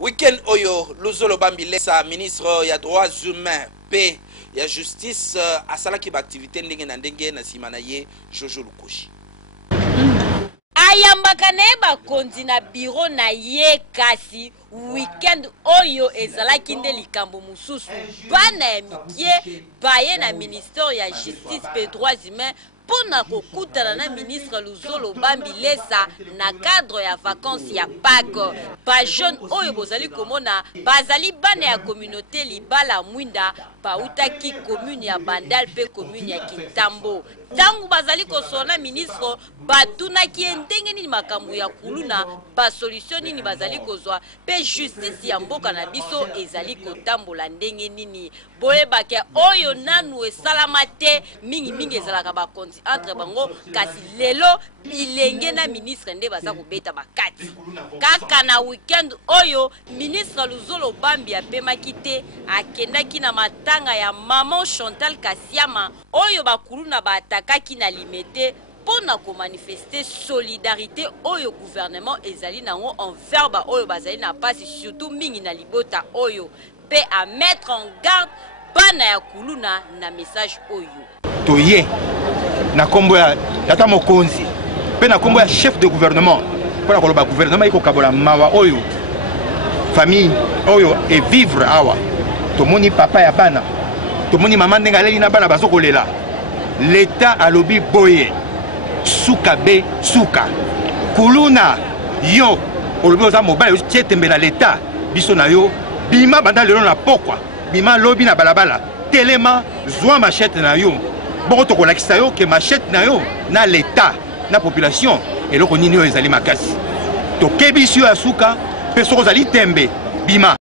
Weekend oyo Luzolo Bambilesa ministre ya droits humains pe ya justice asalaki ba activité ndenge na ndenge na simana ye Jojo Lukoshi. Ayambaka na bakonzi na bureau na ye kasi weekend oyo ezalaki nde likambo mususu bana ya mikie baye na ministère ya justice pe droits humains pona kokutana na ministre Luzolo Bambilesa na cadre ya vacances ya Pâques. Ba jeune oyo bozali komona bazali bana ya communauté libala mwinda bautaki commune ya Bandal pe commune ya Kintambo. Tangu bazali kosona ministre batunaki ndenge nini makambo ya kuluna ba solution nini bazali kozwa pe justice ya mboka na biso ezali kotambola ndenge nini boyebake oyo nanu esalama te mingi ezalaka bakonzi entre bango kasi lelo bilenge na ministre nde baza kobeta bakati kaka na weekend oyo ministre Luzolo Bambi apemaki te akendaki na matanga ya maman Chantal Kasiama oyo bakuluna batakaki na limete pona ko manifester solidarité oyo gouvernement ezali nango envers ba oyo bazali na pasi surtout mingi na libota oyo pe à mettre en garde bana ya kuluna na message oyo toye na kombo ya tata mokonzi pe na kombo ya chef de gouvernement pona ko ba gouvernement iko kabola mawa oyo famille oyo et vivre awa tomoni papa ya bana tomoni mama ndenga leli na bana bazokolela l'état alobi boye suka be suka kuluna yo olobi oza mobile tie tembe na l'état biso na yo bima banda lelo na pokwa bima lobi na balabala telema zwa machette na yo boko tokolakisa yo ke machette na yo na l'état na population eloko nini oyo ezali makasi tokebi biso ya suka pe soko ozali tembe bima